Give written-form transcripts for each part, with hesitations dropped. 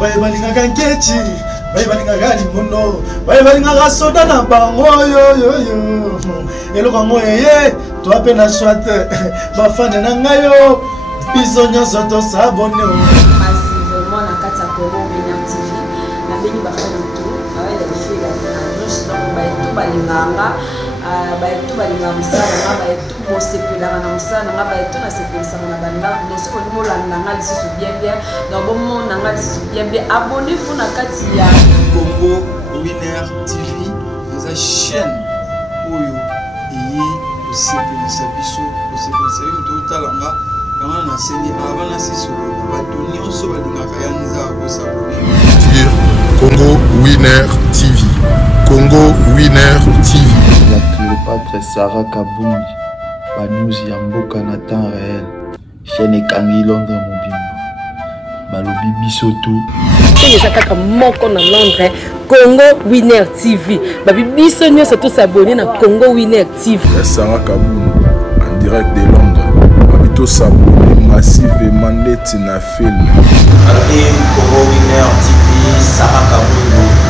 baye balingaka nkechi baye balingaka limono baye balingaka soda na bango yo eloko yango eye toa mpe na swate bafane na ngai yo biso nyonso tosabone vraiment na kati ya Congo Winner TV nabengi bafane tu abaelefila nyonso bayetu balinganga bayetu balingaka mosala nanga bayetu bosepelaka na mosala nanga bayetu nasepelisaka na bandako nyonso olingi olanda nga lisusu bien donc bomona nga lisusu bien abonnez-vous na kati ya Congo Winner TV eza chaîne oyo eye kosepelisa biso kosepelisa yo totalanga kama nasengi abana siso bato nyonso balingaka ya nzaka kosabone Congo Winner TV. Congo Winner TV. La Cléopâtre Sarah Kabundi, Banouzi Yamboka na temps réel, chaîne Kangi Londres Mobimba, Balobi Bisoto. C'est ça moko na Londres, Congo Winner TV. Babi biso nyonso to s'abonner na Congo Winner TV. Sarah Kabundi en direct de Londres. Babito s'abonner massivement net na film. Congo Winner TV, Sarah Kabundi.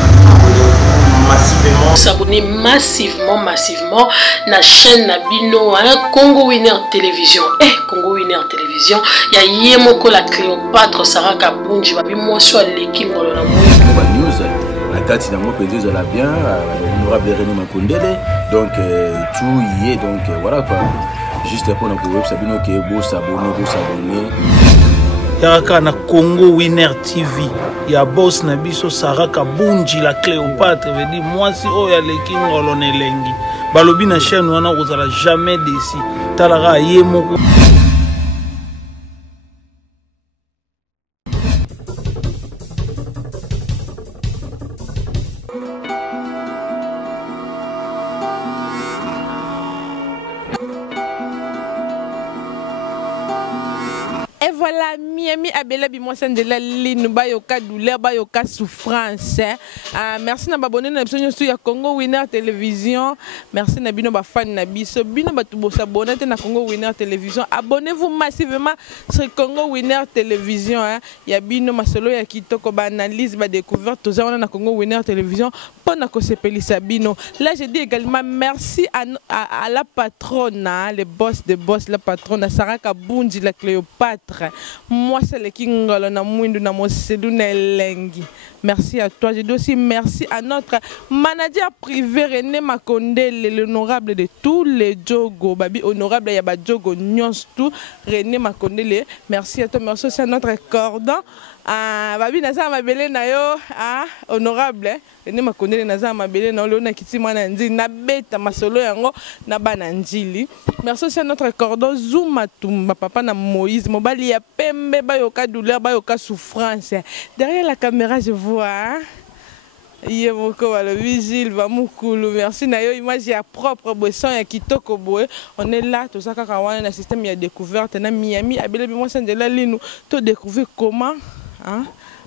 S'abonner massivement na chaîne Nabino Congo Winner Télévision. Congo Winner Télévision, il y a Yemoko la Cléopâtre Sarah Kabundi, babi moi soit l'équipe ngolo na news la carte na mo penzo la bien honorable René Makondele donc tout y est donc voilà quoi juste pour na ko web sabino ke bo s'abonner Yaraka na Congo Winner TV ya boss na biso Sarah Kabundi la Cléopâtre veut dire moi si o ya leki ngolo nelengi balobi na chaîne wana ozala jamais déçu talara yemoko. Et voilà, Miami Abela Bimosan de la ligne, bayoka douleur, bayoka souffrance. Merci na babonné na biso sur ya Congo Winner Télévision. Merci na bino ba fan na biso. Bino batu bo s'abonner na Congo Winner Télévision. Abonnez-vous massivement sur Congo Winner Télévision. Ya bino masolo ya kitoko ba analyse ba découverte tous on na Congo Winner Télévision pour na ko sepelisa bino. Là je dis également merci à la patronne, le boss de boss, la patronne Sarah Kabundi la Cléopâtre. Moi c'est le Kingolo na Mwindu na Mosedou na Elengi. Merci à toi. Je dis aussi merci à notre manager privé René Makondele, l'honorable de tous les Djogo. Babi honorable ya ba Djogo nyons tout René Makondele. Merci à toi. Merci aussi à notre cordon. Babi naza mabele na yo honorable René Makondele naza mabele na lo na kiti mwana nzi na beta masolo yango na bana njili. Merci aussi à notre cordon Zuma Tumba papa na Moïse Mobali ya pembe bayoka douleur bayoka souffrance. Derrière la caméra je vois Yemoko le vigile va mukulu. Merci na yo image ya propre boisson ya kitoko boé. On est là tout ça kaka wana na système ya découverte na Miami Abela Bimosan de la ligne to découvrir comment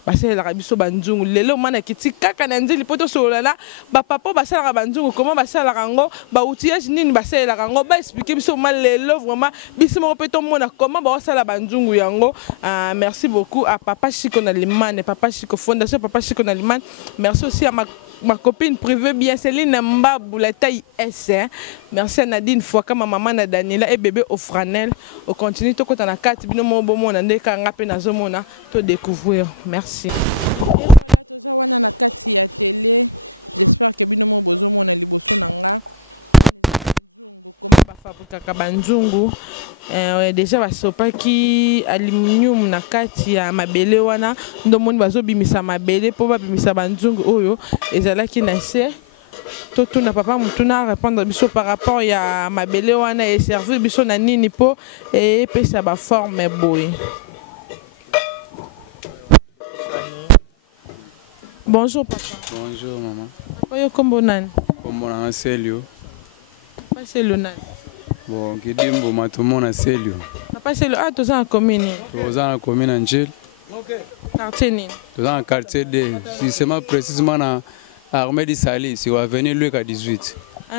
basé la rabiso banzungu lelo mana kiti kaka na nzili poto solala ba papa basala ka banzungu comment basala rango ba outillage nini basala rango ba expliquer biso mal lelo vraiment biso mo peto mona comment ba basala banzungu yango. Merci beaucoup à papa Chiko na Limane, papa Chiko fondation papa Chiko na Limane. Merci aussi à ma copine privée bien Céline Mbabou la taille S. Merci à Nadine Fouaka, ma maman na Daniela et bébé au Franel. Au continue to kota na carte bino mo bomo na ndeka ngape na zomona to découvrir. Merci. Et voilà toza wana na carte ya télé. J'espère que bino mo bozomo na liboso nanga. Comment ba fabriquer banzungu déjà basopaki aluminium na kati ya mabele wana ndomoni bazobimisa mabele po babimisa banzungu oyo ezalaki na se toto na papa mutuna répondre biso par rapport ya mabele wana et servir biso na nini po et pesa ba forme boy. Bonjour papa. Bonjour maman. Papa yo kombo nani? Kombo na Celio. Papa Celio nani? Bon, Kidimbo matumona Celio. Papa Celio toza na commune. Toza na commune Angel. OK. Quartier nini? Toza na quartier D. Si c'est précisément na Armée du Sali, si wa venir Luc à 18.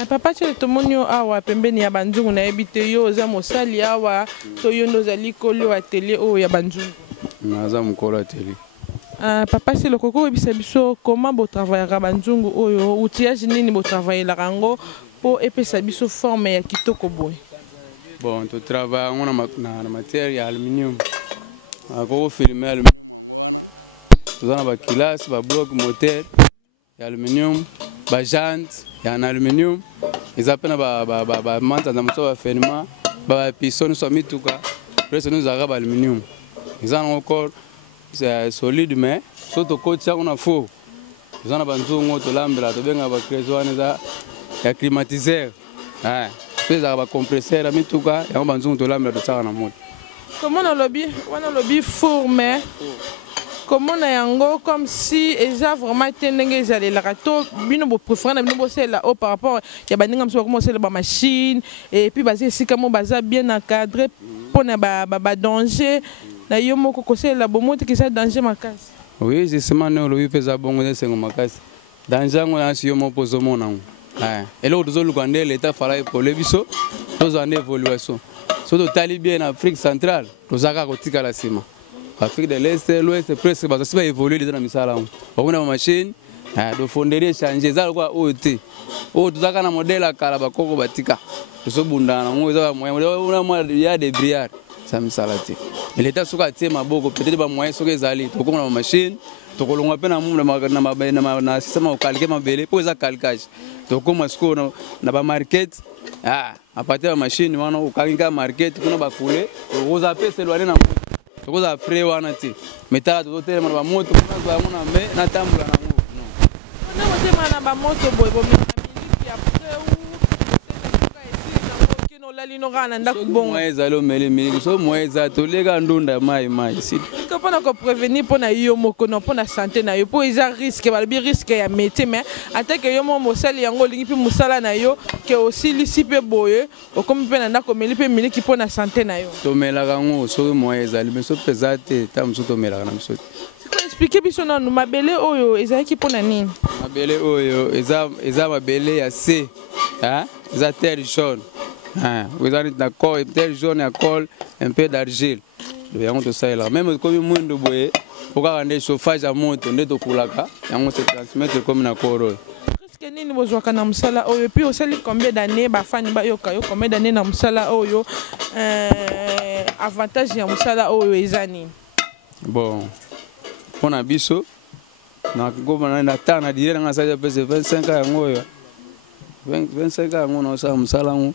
Papa Celio tomonyo awa pembeni ya banzungu na ebite yo za mosali awa to yo ndozali kolo atelier o ya banzungu. Naza mukolo atelier. Papa c'est le coco et biso comment vous travaillez à Banzungu oyo outillage nini vous travaillez la rango pour épesa biso forme ya kitoko boy. Bon, tu travailles na matière ya aluminium. Ako filmer aluminium ngwana. Tuzana ba kilas, ba bloc moteur ya aluminium, ba jante ya aluminium. Izapena ba manta na mso ba ferma, ba piston so mituka. Presque nous avons aluminium. Ils ont encore c'est solide mais surtout côté on a faux. Ils ont banzungu to lambela to benga ba krezoane za ya climatiseur. Ah, c'est ça ba compresseur a mituka ya banzungu to lambela to tsaka na moto. Comment on lobby four mais comment on yango comme si eza vraiment tenenge ezali la rato bino bo préféré na bino bo c'est là par rapport ya baninga mso comment c'est la machine et puis basé si comment baza bien encadré pour na ba danger na yo moko ko c'est la bomote qui ça danger makasi. Oui, c'est seulement no lobi pesa bongo de sengo makasi. Danger ngo na si yo mo pozo mona. Ah, et là dozo lukande l'état fala pour le biso dozo en évolution. Surtout talibé en Afrique centrale, tozaka kotika la sima. Afrique de l'Est, l'Ouest, presque, parce que c'est pas évolué dans la misala. On a une machine, de fonderie changer, ça quoi, OT. Oh, tout ça, quand on modèle à Kalabako, Batika, tout ça, Bundana, il y a des brillards, ça me salate. Et l'État, ce qu'a ma beaucoup, peut-être pas moyen, ce qu'ils allaient, tout comme la machine, tout comme on a peine à mon système au calquer ma belle, pour ça, calcage. Tout comme on a market, à partir de la machine, on a au market, on a coulé, on a appelé, c'est loin dans moto. Tokoza après wana ti metala tozotelema na bamoto funa zwa yango na me na tambula nango non ne botema na bamoto boy bomelaka miliki après ou bosene bino ka esili nango kino lali no kana ndako bongo ezali omeli miliki so moeza tolega ndunda mai si ko pona ko prévenir pona yo moko no pona santé na yo po eza risque balobi risque ya métier mais atake yo mo mosali yango lingi pi musala na yo ke aussi lisi pe boye o comme pe na ndako meli pe miliki pona santé na yo tomelaka ngo so moeza mais so pesate tamso tomelaka na mso. Expliquez biso na mabele oyo ezaki pona nini? Mabele oyo eza mabele ya C, hein? Eza terre jaune. Hein, vous avez d'accord, terre jaune et colle un peu d'argile. Donc yango to ça là. Même comme mundo boye, pour garder chauffage à moto ndeto kulaka, yango se transmettre comme na koro. Risque nini bozwaka na musala oyo puis osali combien d'années ba fani ba yoka yo combien d'années na musala oyo avantage ya musala oyo ezani? Bon. On a biso na ngoma na tana dire nga saja pese 25 ans ngoyo 25 ans ngona sa musala ngo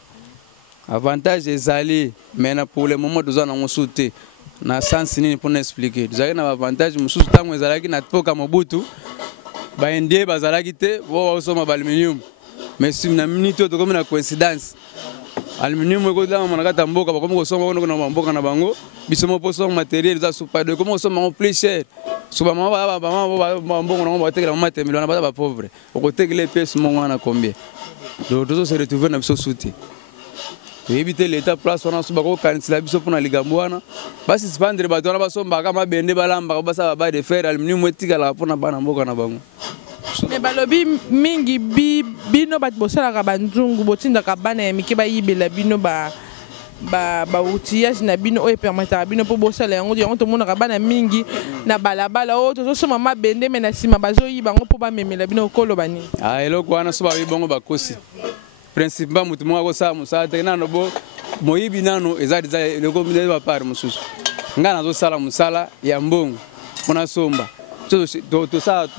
avantage ezali mais pour le moment dozana ngo souté na sens nini pour expliquer dozaki na avantage mususu tango ezalaki na toka mobutu ba ndie bazalaki te bo osoma aluminium mais si na minute to comme na coïncidence aluminium ko la manaka tamboka ba comme ko soma ko na mboka na bango biso mo poso matériel za super de comment soma en plus cher. Souvent, on pauvre. On côté les pièces, on combien. Donc, tout ça se retrouve dans ce soutien. Pour éviter l'état place, on a souvent quand c'est la biso pour la ligamboana. Bas si spandre bateau, on a besoin de bende balamba, basa ba de fer, aluminium, tika la pour na banamboka na bango. Mais balobi mingi bino bat bosala ka banzungu botinda ka bana miki ba yibela bino ba outillage na bino oyo permettra bino po bosala yango yango to mona bana mingi na balabala o to so mama bende me na sima bazoyiba ngo po ba memela bino kolo bani ah eloko wana so ba bibongo bakosi principe ba mutu mo ko sa musala te nano bo moyibi nano ezali za eloko mine ba par mususu ngana zo sala musala ya mbongo mona somba to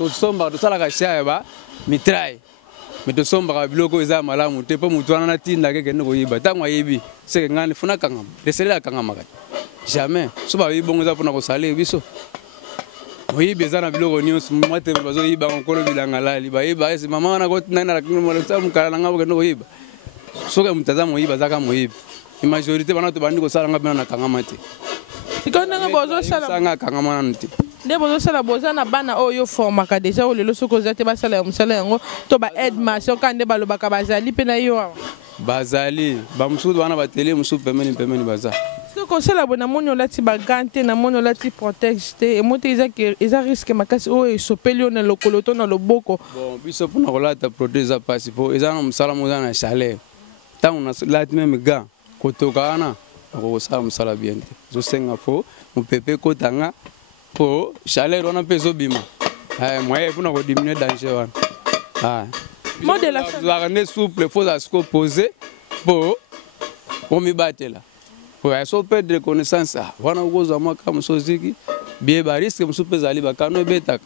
somba to sala ka shaya ba mitrai mais to somba ka biloko eza malamu te po mutu wana tinda ke kende ko yiba tangwa yibi c'est ngani funa kangama lesele la kangama kati jamais so ba yibongo za pona ko sale biso moyibi eza na biloko nyonso mate bazo yiba ngolo bilanga lali ba yiba esi mama wana ko nana la kingo mo tsamu kala ngabo kende ko yiba so ke mtazamo yiba zaka moyibi majorité bana to bandi ko sala ngabana na kangama te sikona bozo sala sanga kangama nante nde bozo sala boza na bana oyo formaka déjà o lelo soko zate ba sala ya musala yango to ba aide maso kande balobaka bazali pe na yo bazali ba musudu wana ba tele musu pemeni baza soko sala bona monyo lati ba gante na monyo lati protège te e mote eza risque makasi o e sopelio na lokoloto na loboko bon biso pona ko lata protège pasi po eza na musala moza na chaleur tangu na lati même ga kotoka wana ko sala musala bien te zo senga fo mu pepe ko tanga po chaleur wana mpe ezobima moyen mpona kodiminue danger wana mot de la fin zalaka nde souple faut asiko pose po omibatela po so perdre connaissance wana okozwa mwa ka mosu oziki bie bariske mosu mpe ezali bakano ebetaka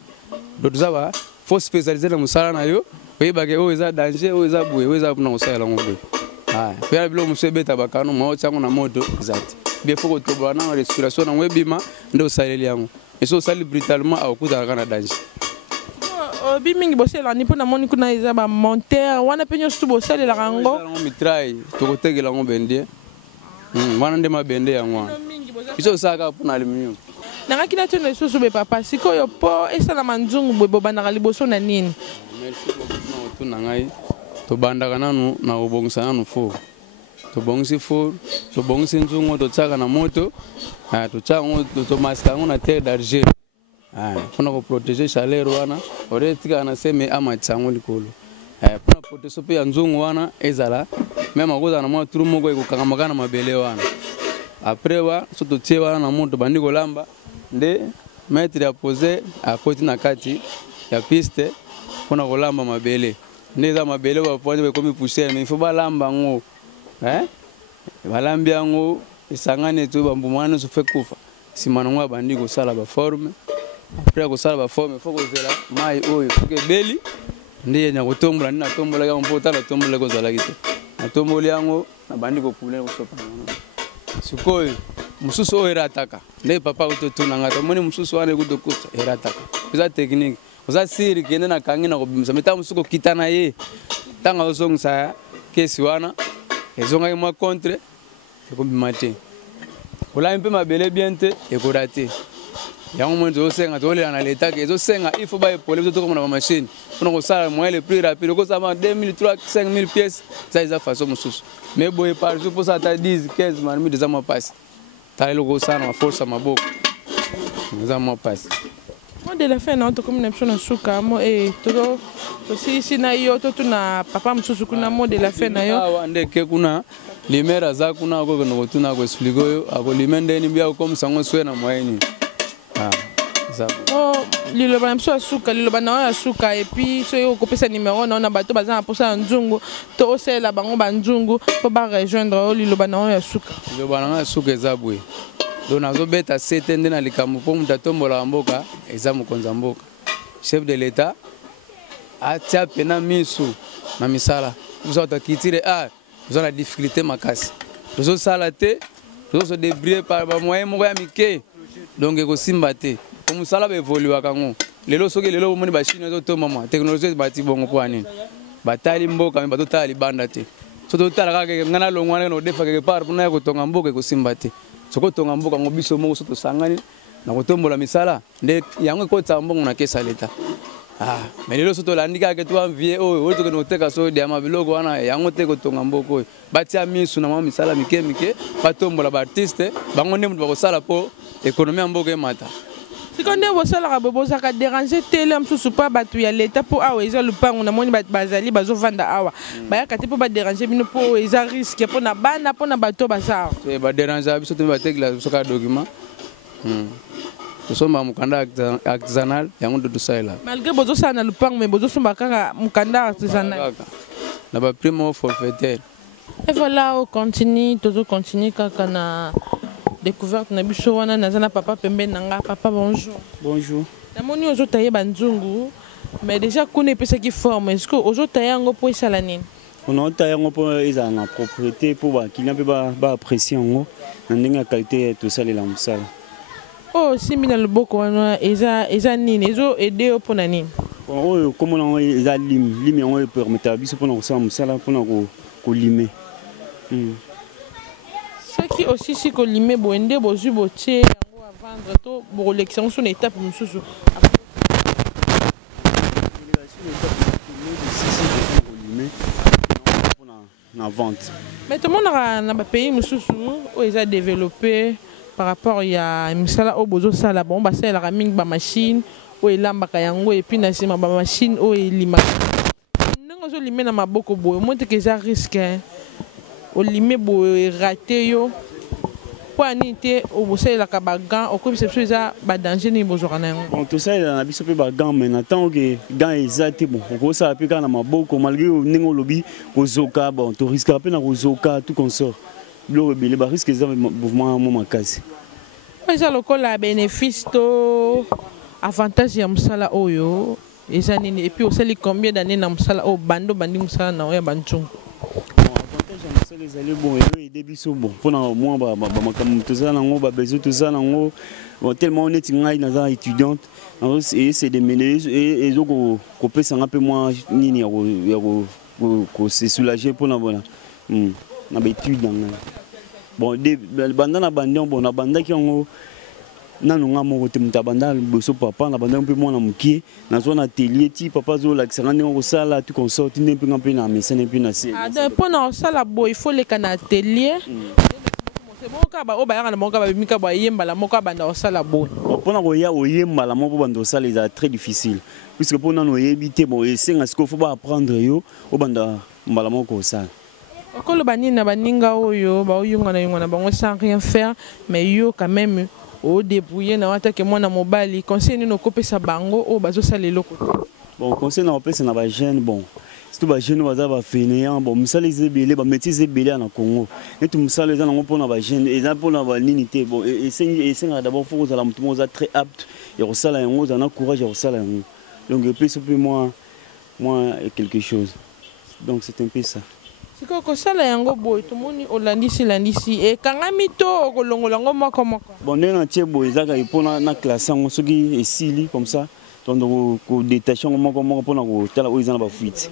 do toza faut spécialiser na mosala na yo oyebake oyo eza danger oyo eza boye oyo eza mpona kosalela ngo boye mpe ya biloko mosu ebeta bakano mwa otiango na moto eza te bie fo kotobola nano respiration nango ebima nde osaleli yango eso osali brutalement akokutaka na danger obi mingi bosalelaka ni mpona moni kuna eza bamontere wana mpe nyonso tu bosalelaka yango mitraille tokotekela yango bendie wana nde mabende yango wana biso osalaka mpona aluminium nangaki na tino lisusu be papa sikoyo mpo esalama nzungu boye bobandaka liboso na nini merci beaucoup na otu na ngai tobandaka nanu na kobongisa nanu fo tobongisi fo tobongisi nzungu totiaka na moto totiaka yango tomaska yango na terre d'argile mpona koprotege chaleur wana ode etikaka na se me amatisa yango likolo mpona protection mpe ya nzungu wana ezala meme akozala na mwa turu moko ekokangamaka na mabele wana apres wa so totie wana na moto bandi kolamba nde maître apose akoti na kati ya piste mpona kolamba mabele nde eza mabele bapwani bekomi poussière mais il faut balamba yango balambi yango esangani to bambuma wana nyonso fe kufa nsima nango abandi kosala baforme apres kosala baforme fo kozela mai oyo foke ebeli nde na kotombola nde natombolaki yango mpo ota natombolaki ozalaki te natomboli yango nabandi kokule kosopa nango sikoyo mosusu oyo erataka nde papa ototunanga tomoni mosusu wana ekutokuta erataka eza technique oza siri kende nakangi na kobimisa meta mosusu kokita na ye ntango azozongisa kesi wana ezongaki mwa contre ekobima te olami mpe mabele bien te ekoda te yango moni tozosenga tozolela na leta ke ezosenga il faut baepole biso tokomona bamachine mpona kosala moyen le plus rapide okosala 2000 3 5000 pièces eza eza façon mosusu mais boye par jour mposa ata 10 15 marmite eza mwa pasi tala eloko osala na maforce ya maboko eza mwa pasi mot de la fin na tokomi na biso na suka mo tosilisi na yo totuna papa mosusu kuna mot de la fin na yo awa ndeke kuna limere aza kuna akokende kotuna akoexplike oyo akolime ndeni mbi akokomisa ngo swe na moyeni liloba na biso ya suka liloba na oyo ya suka epuis soki okopesa numero na oyo na bato baza na posa ya nzungu to osalela bango banzungu mpo barejoindre oyo liloba na oyo ya suka liloba na ngo ya suka eza boye do nazobeta sete nde na likambo mpo moto atombolaka mboka eza mokonzi ya mboka chef de l'état atia pena miso na misala biso takitire toza na difficulté makasi tozosala te tozosodébrie par bamoyen moko ya mike donc ekosimba te po mosala baevoluaka ngo lelo soki lelo bomoni bachine ezotombama teknologie ebati bongo mpo ya nini batali mboka me batotala libanda te so totala kaka ngai nalongo wana odefa keke part mpona ya kotonga mboka ekosimba te soki otonga mboka ngo biso moko so tosangani na kotombola misala nde yango ekotisaka mbongo na kesa leta mais lelo so tolandi kaka toanvie oyo tokende koteka so diama biloko wana yango te kotonga mboka oyo batia misu na mwa misala mike mike batombola baartiste bango nde moto bakosala mpo ekonomi ya mboka emata siko nde bosalaka bozalaka déranger tele mosusu mpo bato ya leta mpo awa eza lupango namoni bazali bazovanda awa bayaka te mpo badéranger bino mpo eza riske mpo na bana mpo na bato baza awa badéranger biso te batekela biso kaka document tosomba mokanda artisanal yango nde tosalela malgré bozosala na lupango mais bozosomba kaka mokanda artisanal na baprimo forfaitaire et voilà on continue tozocontinue kaka na découverte na biso wana naza na papa pembeni na nga papa bonjour bonjour namoni ozotaye banzungu mais déjà kuna epesaki forme est-ce que ozotaye yango mpo esala nini onaotaya yango mpo ezala na propriété mpo bakilien mpe baapprécie yango na ndenge ya qualité tosalela mosala oyo simbi na loboko wana eza nini ezoede yo mpona nini oyo komona yango eza lime yango epermetaka biso mpona kosala mosala mpona kolime soki osisi kolime boye nde bozwi botie yango avendre to bokolekisa yango so na étape mosusu avant botia yango avendre eleka so na étape mosusu te ndenge tosisi bo mpona kolime tokokenda yango bango mpona na vente mais tomonaka na bapays mosusu oyo eza développé par rapport ya misala oyo bozosala bango basalelaka mingi bamachine oyo elambaka yango epuis na nsima bamachine oyo elimaka yango siko ndenge ozolime na maboko boye omoi teke eza risque olime boye rate yo po ani te obosalelaka bagan okoyebisa biso eza badanger nini bozwaka na yango? Bon tosalela na biso mpe bagan mais na ntango ke gan eza te bon okosala mpe kaka na maboko malgré ndenge olobi kozoka bon toriskaka mpe na kozoka tout consort biloko ebele bariske eza mouvement mo makasi. Eza lokola bénéfice to avantage ya mosala oyo eza nini epuis osali combien d'années na mosala oyo bandi mosala na oyo ya banzungu? Bon avantage ya mosala ezali bon eyede biso bon mpona mwa bamakambo tozala nango babezo tozala nango bon tellement neti ngai naza étudiante ese demene ezokopesanga mpe mwa nini ya kose soulager mpona bona na baétude na ngai. Bon banda na bandian bon nabandaki yango nanu nga moko te moto abanda liboso papa nabandaki mpe mwana mokie nazwa na atelier ti papa azolakisanga ndenge kosala tu consort nde mpenga mpe na mesane mpe na se mpona osala boye il faut leka na atelier nde na nsima okomose bonka oyo bayaka na bango babimika bayembala moko abanda osala boye mpona koya oyembala moko banda osala ezala très difficile puisque mpo nano oyebi te bon esenga sikoyo fo baapprendre yo obanda mbala moko osala. okoloba nini na baninga oyo baoyongana na bango sans rien faire mais yo quand même odébrouiller na watake mwana mobali conseil nini okopesa bango oyo bazosala eloko te? Bon conseil na opesa na bajeune bon surtout bajeune baza bafainéant bon mosala eza ebele bamétier eza ebele na Congo neti mosala eza nango mpona bajeune eza mpona banini te bon esengaka d'abord fo kozala motu moko oza très apte ya kosala yango ozala na courage ya kosala yango donc epesa mpe moi quelque chose donc c'est un peu ça. Siko kosala yango boy tomoni olandisi ekangami to okolongola yango moko. Bon ndenge na tie boy ezaka epona na classe yango soki esili comme ça donc ko détacher yango moko mpona kotala oyo eza na bafuite.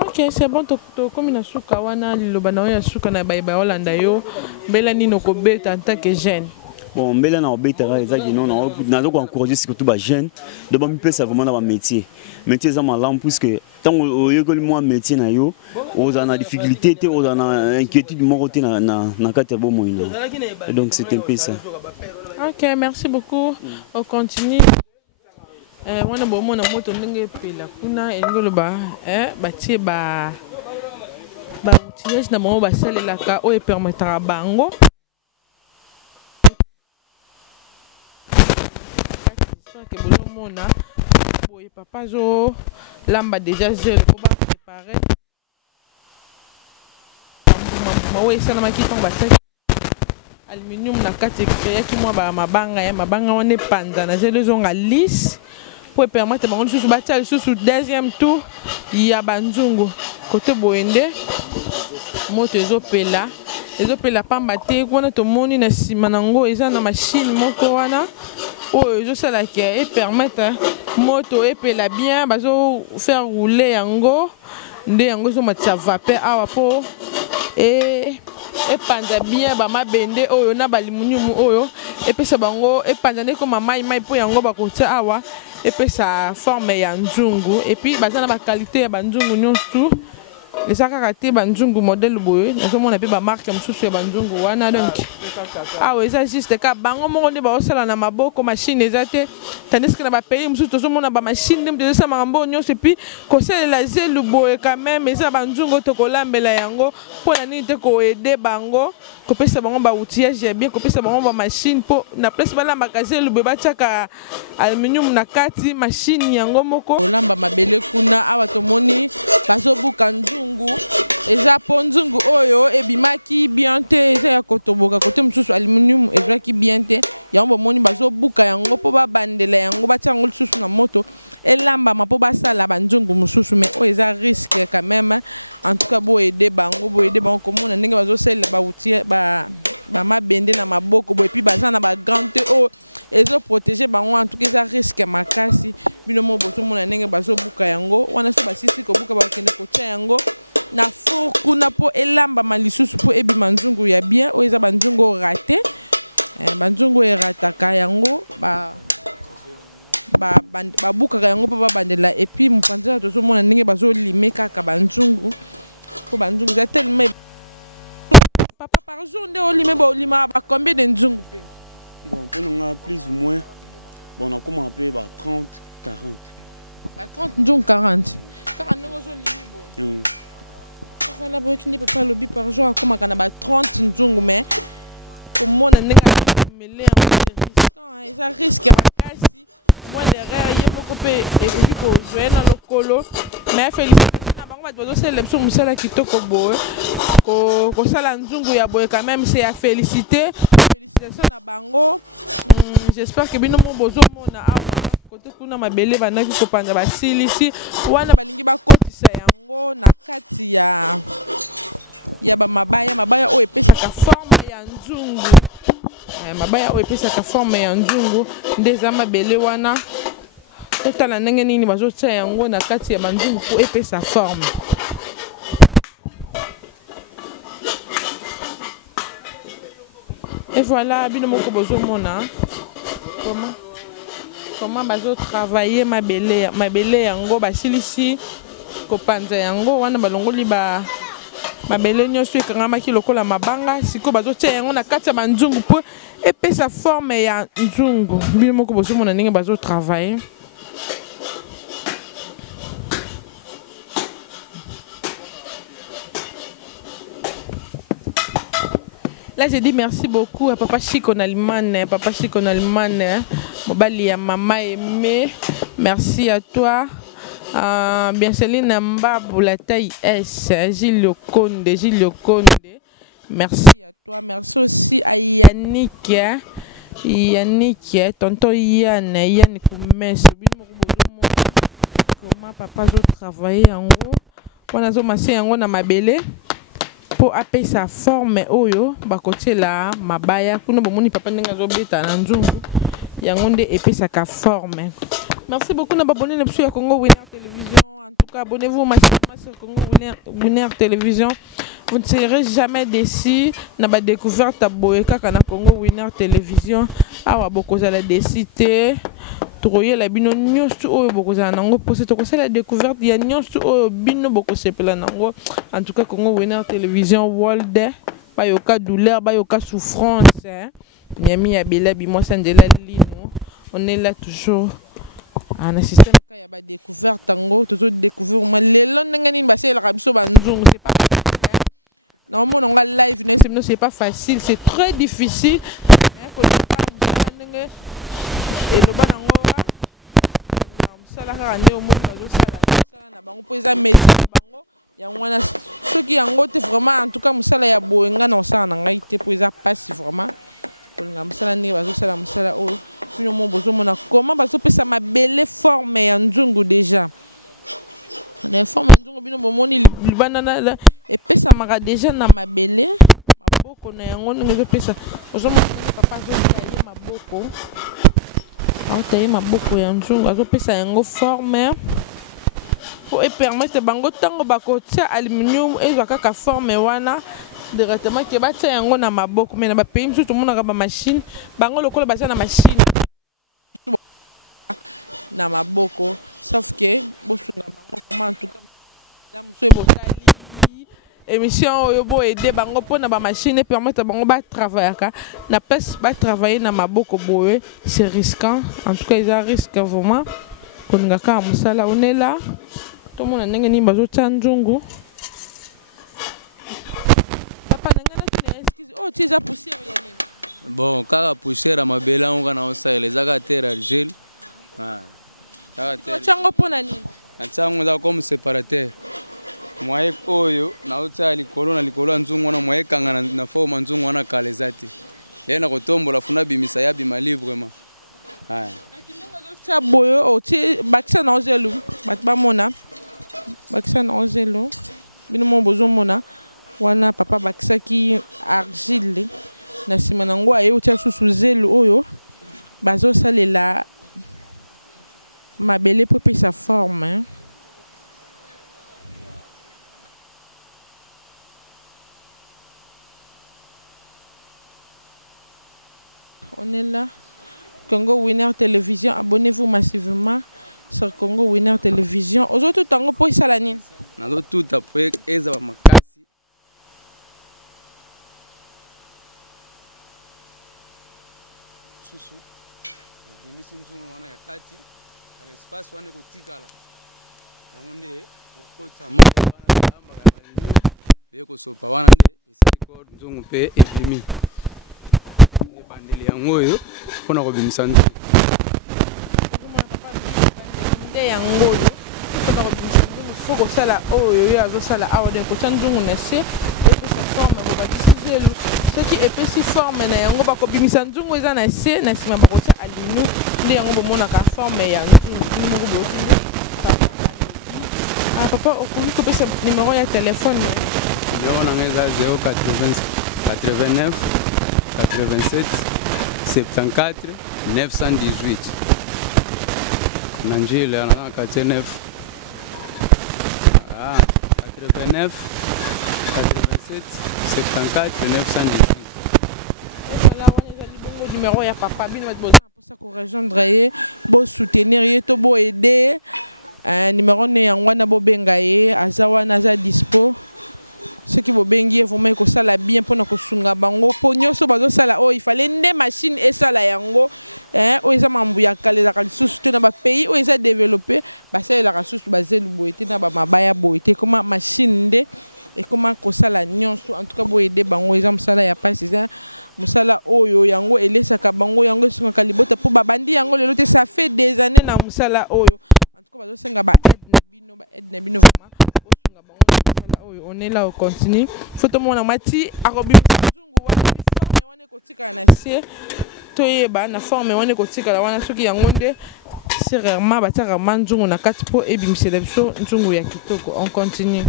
Ok c'est bon tokomi na suka wana liloba na oyo ya suka na bayeba olanda yo mbela nini okobeta en tant que jeune? Bon mbela na obetaka ezaki non nazo ko encourager surtout ba jeune de ba mipesa vraiment na ba métier eza malamu puisque tant oyekoli moi métier na yo oza na difficulté te oza na inquiétude moko te na kati ya bomoi na donc c'est un peu ça. Ok merci beaucoup on continue. Wana bomona moto ndenge pela kuna engoloba batie ba outillage na bango basalelaka oyo permettra bango que bolomona boye papa zo lamba déjà gel pour ba préparer mawe sana makito basaki aluminium na kati créer ki moi ba mabanga wana panza na gel zonga lisse pour permettre bango susu batia susu deuxième tour ya banzungu côté boende moto ezopela pamba te kuna tomoni na sima nango eza na machine moko wana oyo ezosalaki et permettre moto epela bien bazo faire rouler yango nde yango ezomatisa vapeur awa po epanza bien bamabende oyo na balimuniumu oyo epesa bango epanza nde koma mai po yango bakotia awa epesa forme ya nzungu et puis baza na bakalite ya banzungu nyonso eza kaka te banzungu modèle boye nazomona mpe bamarke mosusu ya banzungu wana donc awa eza juste ka bango moko nde baosala na maboko machine eza te tandis que na bapays mosusu tozomona bamachine nde moto ezosala makambo nyonso epuis kosalela zelu boye quand même eza banzungu tokolambela yango mpo na nini te koede bango kopesa bango baoutillage ya bien kopesa bango bamachine mpo na place balambaka zelu boye batiaka aluminium na kati machine yango moko olamba mabele kuna awa tomoni bazobuka nzungu eza po nzungu oyo ebimaki bien te eza ya kotoboka kote mosusu aluminium ezwaki bien te yango bomoni bazobuka yango mpo babandela yango batia yango lisusu na moto elambama mpo basala banzungu mosusu mais oyo eza risque quand même en tout cas boyede bango komona ndenge bazosalela bautie bamabende na maboko boye epuis baza na bagrand te oyo ezoprotege bango en tout cas eza risque makasi bino mo bozomona ndenge bazobuka yango wana so basisi kobuka bakende kotia yango na four kuna po elambama lisusu po ebima nzungu ya bien oyo eza banzungu rate banzungu erataka yango babukaka yango mpo babandela epuis mopanza tozomona ndenge bazolime kaka banzungu po banzungu eza tellement papa par jour nde olime baolima bacombien de nzungu mpe bon mpo nanga plus ou moins bon nakoma mpe ba 30 40 ba 30 nzungu 40 kaka ndenge ozolimi boye voilà boyokinde papa alobi par jour akomaka na ba 30 nzungu mais komona ndenge mele yango risquant eza risque makasi moi derrière ye moko mpe ekoki kozwa na lokolo mais félicitation na bango bato bazosala biso mosala kitoko boye kosala nzungu ya boye quand même c'est à féliciter félicitations na bango. J'espère que bino mo bozomona awa côté kuna mabele bandaki kopanza basilisi wana balingi bakotisa yango na kati ya mabaya oyo epesaka forme ya nzungu mabaya oyo epesaka forme ya nzungu nde eza mabele wana totala ndenge nini bazotia yango na kati ya banzungu po epesa forme. Et voilà bino moko bozomona comment bazo travailler mabele yango basilisi kopanza yango wana balongoli mabele nyonso ekangamaki lokola mabanga siko bazotia yango na kati ya banzungu po epesa forme ya nzungu bino moko bozomona ndenge bazo travailler. Là, je dis merci beaucoup à Papa Chico Nalimane, Mobali ya Maman Aimé. Merci à toi. Bien Céline Mbabou, la taille S, Gilles Conde. Merci à toi. Merci aussi à Yannick, tonton Yann Koumes. Comment papa zo travailler en gros. On a zo massé en gros na mabele. Pour appeler sa forme oyo bakotie la mabaya kuna bomoni papa ndenge azobeta na nzungu yango nde epesaka forme. Merci beaucoup na babonné na biso ya Congo Winner Télévision. En tout cas, abonnez-vous massivement sur Congo Winner Télévision. Vous ne serez jamais déçus. Na ba découverte boye kaka na Congo Winner Télévision. Awa bokozala décité. Troyer la bino nyonso oyo bokozala nango poser to la découverte ya nyonso oyo bino bokosepela nango. En tout cas Congo Winner Télévision World bayoka douleur bayoka souffrance Miami ya Bela Bimo Sandela Lino. On est là toujours en système ka ya ba découverte tango toujours découvrir moi lelo ndenge nini basela biso banzungu c'est pas facile. Normalement on va live c'est pas facile, c'est très difficile. Mais ko pas ndenge et le banango sala ka ndé au monde bazo sala na bango po eza métier bango ya ngwana soki yango te vraiment en tout cas musala ya boenga na osala na ngai te po eza passe vraiment kolinga musala ndenge bazo sala musala o bino mo bozo mona comment bazo pesa mabele forme ya nzungu déjà na forme ya nzungu bino bomoni libana na et pesa maka déjà na mabele maboko na yango ndenge pesa bozo mona ndenge papa zo tailler maboko aotaye maboko ya nzungu azopesa yango forme po permettre bango tango bakotia aluminium ezwa kaka forme wana directement ke batia yango na maboko mais na ba pays mosusu tomonaka ba machine bango lokola batia na machine te na maboko sauf que bosunga bango comment en tout cas la muso ebotali émission oyo bo aider bango pona ba machine permettre bango ba travailler na place ba travailler na maboko boye c'est risquant en tout cas ils ont risque vraiment koninga ka musala on est là tout le monde ndenge ni bazo tsanzungu papa nangana tu ne excuse oh tu as poussière ya nini bon kaka poussière mabela on kana osala ezaka terre argile kaka terre tsango pona nini tsango za comme séparateur mwaye oyo na uta likolo na likolo nzungu wana mwaye kanga na forme nzungu wana kalezati yena kotombola funa bimisa ya bima librement ta boyo o ti bakisa na ozelu batba mona bakisa na ozelu bino mo bozo mona wana papa bakisa ki argile na sima nango aye uta susu zelu oyo bazo salela mabele po pesa forme On est là. Congo Winner Télévision. Abonnez-vous massivement sur Congo Winner Télévision. Aujourd'hui, tango pour Salanine. Nazo tout après eza makasi. Susu. Dimisi nzungu wana ya kati. L'espace wana kotikala. Yangonde kokota mama wana tamba ya balinyo. Beko sopa wana nde isali code nzungu pe ebimi. bandeli yango yo mpona kobimisa nzungu. Bozomona papa lobi ebandeli nde yango yo mpona kobimisa nzungu fo kosala oyo yo azosala awa donc kotya nzungu na se epesa forme bobakisi zelu soki epesi forme na yango bakobimisa nzungu eza na se na nsima bakotya aluminium nde yango bomonaka forme ya nzungu bino moko boyoki nde papa alobi. Papa okoki kopesa numero ya telefone na yo? Numero na nga eza 089 87 74 918 na njila na quartier 9 89 87 74 918. Et voilà, on est allé bon numéro ya papa bin va besoin pour ça qu'on rejoindre ye bo soutenir ye to bo aider numéro ne yango na bo benga ye azawa na za dispo ce qui bo bengi vraiment ko sala bien pour na ko sunga bango po nyoso bazo sala il fallait nde machine et sala yango o eza mambu ya kale la kasusu te na ba pays o eza développer ba sala la kasusu ba zelu boité na ba mabaya boité comment machine nde et comment ko sala nyonso en tout cas bo aider bango eza msala ya pas c'est musala oyo yango elesaka bango yango sungaka libota po babandi yango lelo te ça fait des années na musala oyo en tout cas bazo senga ba aide na bino vraiment osunga bango musala oyo on est là on continue photo mona mati arobi nzungu wana forme wana kotika na sie toyeba na forme wana kotika la wana soki yango nde c'est rarement bataka manzungu na kati po ebimisela biso nzungu ya kitoko. On continue.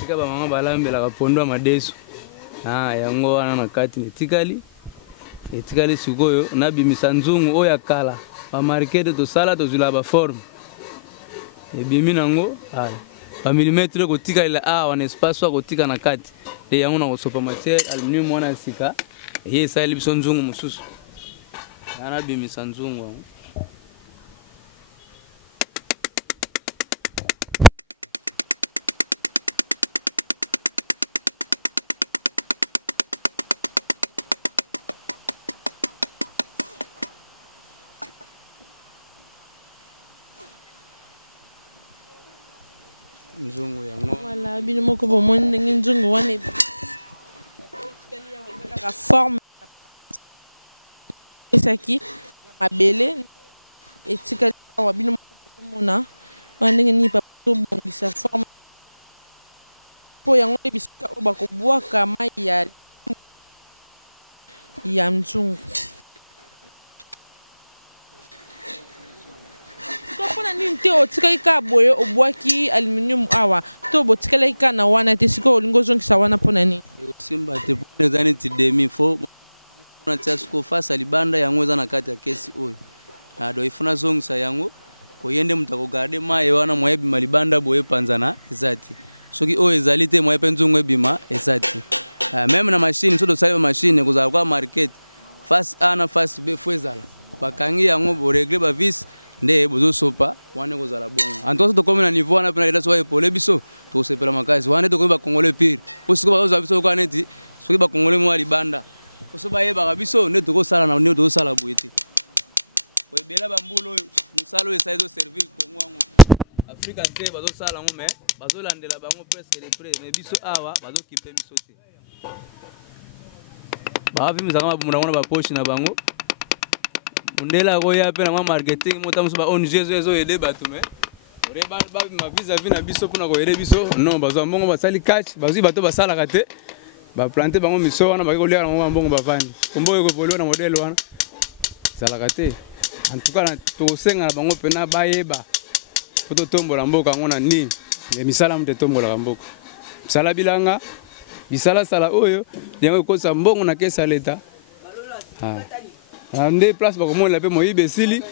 Tika ba mama balambelaka pondo madesu yango wana na kati etikali sikoyo nabimisa nzungu oyo akala ba marquete to sala to zula ba forme ebimi nango ba milimetre kotikala wana espace wa kotika na kati de yango na kosopa matière aluminium wana sika ye sali biso nzungu mususu ana bimisa nzungu wangu. Nzungu yango wala bino moko bomoni ndenge nzungu wana etikali ya wezaka forme esaki mabele etikali wa bino moko mona wana ndenge ni papa to bongisa forme po yango ebisika o bakobwaka mai ya nzungu. Te otikali ka boye obwaki aluminium awa to botikali ka na wana te siko olingo zongisa wana pona ni simba te pona zani ti demi fo na tsasko face libanda yango za na kati ya kesi oyo ado ifuna zongisa yango koyende mutako garde mai wana moyebi malibanda boye panzana ezati soki oyo ezali te moyepe nzungu ebima ezati même na machine so do sala machine kozala kwa market face A na face B fo ezala bakangi yango bo régler ba vis nde bozo sopa wane kozala bongo antoso to comme na niveau wana pena leta so epole biso to sepela makasi wane to ko ba kongole pire posiko ba oza biso ko aneti soki ba kongole mo libanda poso ba yeba biso nde to ko sala na nde to sala boyete ebela bambula oyo mosala oyo esali ezoservir Congo yango Afrika te bazosala yango mais bazolandela bango presque de près mais biso awa bazokipe biso te babimisaka mabumula ngo na bapoche na bango mundela koya mpe na mwa marketing mota mosu ba ONG ezoyede bato mais babima vis-à-vis na biso mpona koyede biso non bazwa mbongo basali catch bazwi bato basalaka te baplante bango miso wana bake koliaka nango bambongo bavandi kombo oyo kopoliwa na modele wana ezalaka te en tout cas tokosenga na bango mpena bayeba po totombola mboka yango na nini misala mute tombolaka mboka misala bilanga bisalasala oyo yango ekosa mbongo na kesa leta nde place bakomonela mpe moyibi esili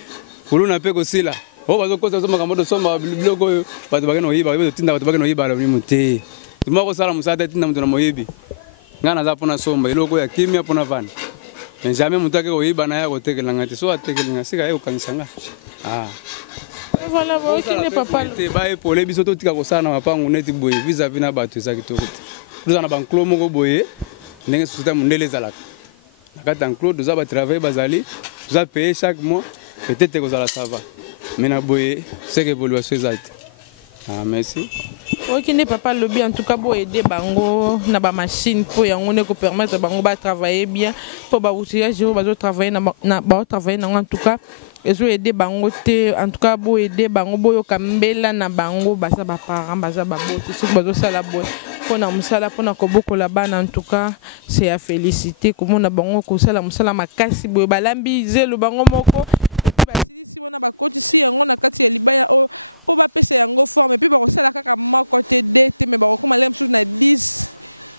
kuluna mpe kosila oyo bazokosa so makambo tosomba biloko oyo bato bakende koyiba totinda bato bakende koyiba alobimo te tuma kosala mosala te tinda moto na moyibi ngai naza mpona somba eloko ya kimia mpona vana mais jamais moto ake koyiba na ye akotekelanga te so atekelinga sika ye kokangisa nga voilà bokende papa te baepole biso totika kosala na mapangu neti boye vis-à-vis na bato eza kitoko te toza na banclo moko boye ndenge société mondele ezalaka na kati ya nclo toza batravaille bazali toza paye chaque mois peut-être kozala ça va mais na boye seke évolution eza te merci okende papa lobi en tout cas bo aider bango na ba machine pour yango ne ko permettre bango ba travailler bien pour ba outillage ba zo travailler na ba travailler en tout cas ezo aider bango te en tout cas bo aider bango boyo kambela na bango baza ba parents baza ba bote so bazo sala boy pona musala pona kobokola bana en tout cas c'est à féliciter comment na bango ko sala musala makasi boyo balambi zelo bango moko si on a bakoti si yango na kati ya libaya o po ba pesa yango forme et puis ba kosala kaka moko te dete mais ba kokoma lem sur na 10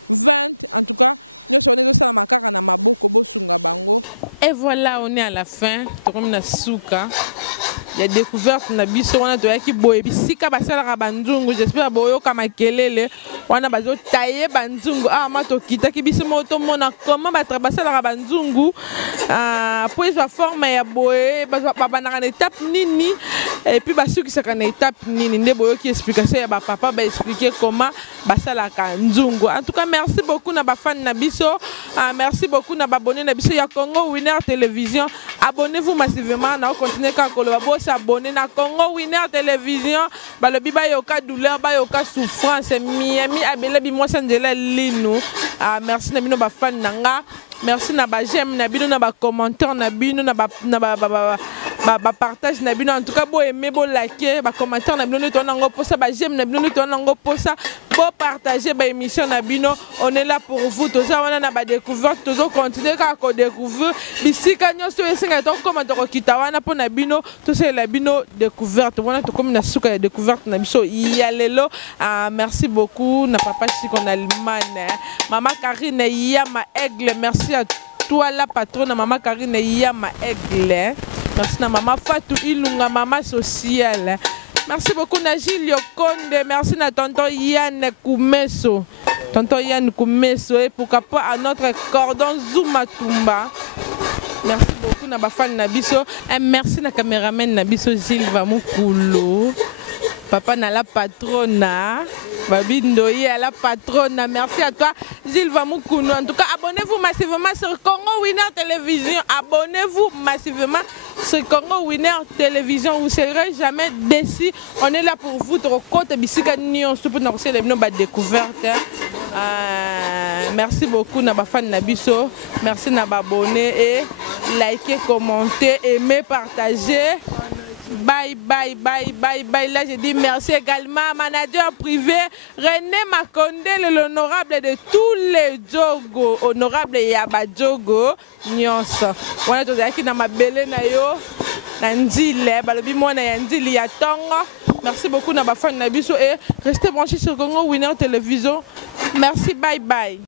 20 en tout cas nous on est sala makaka na maboko bosunga bango et voilà on est à la fin to comme na suka il y a découverte na biso wana to yaki boye bisika basala banzungu j'espère boyo kama kelele wana bazo tailler banzungu mato kitaki biso moto mona comment basala banzungu pour sa forme ya boye bana na étape nini et puis basuki saka na étape nini nde boyo ki explication ya ba papa ba expliquer comment basala kanzungu en tout cas merci beaucoup na ba fan na biso merci beaucoup na ba abonné na biso ya Congo Winner Télévision abonnez-vous massivement na continuer ka koloba abonné na Congo Winner Télévision balobi bayoka douleur bayoka souffrance miami abela bi moi sandela linu merci na bino ba fan nanga merci na ba j'aime na bino na ba commentaire na bino na ba partage na bino en tout cas bo aimer bo liker ba commentaire na bino ne tonango posa ba j'aime na bino ne tonango posa bo partager ba émission na bino on est là pour vous toza wana na ba découverte tozo continuer ka ko découvrir bisika nyoso esenga to comment to kita wana po na bino to c'est la bino découverte wana to comme na suka ya découverte na biso ya lelo merci beaucoup na papa Chiko na Limane maman Karine Yama Aigle merci à toi la patronne maman Karine Yama Aigle merci na maman Fatou Ilunga maman sociale merci beaucoup na Gilles Yokonde merci na tonton Yann Koumeso et pourquoi pas à notre cordon Zoumatumba. Merci beaucoup na bafan na biso et merci na caméraman na biso Silva Mukulu papa na la patrona Babi Ndoye à la patrona merci à toi Silva Mukulu en tout cas abonnez-vous massivement sur Congo Winner Télévision abonnez-vous massivement sur Congo Winner Télévision vous serez jamais déçus on est là pour vous de côté bisika nion pour nous les nos découvertes merci beaucoup na bafan na biso merci na abonner et liker commenter aimer partager bye bye bye bye bye là je dis merci également à manager privé René Makonde l'honorable de tous les Jogo honorable Yaba Jogo nyonso wana tozaki na mabele na yo na ndile balobi mona ya ndili ya tongo merci beaucoup na bafan na biso et restez branchés sur Congo Winner Télévision merci bye bye.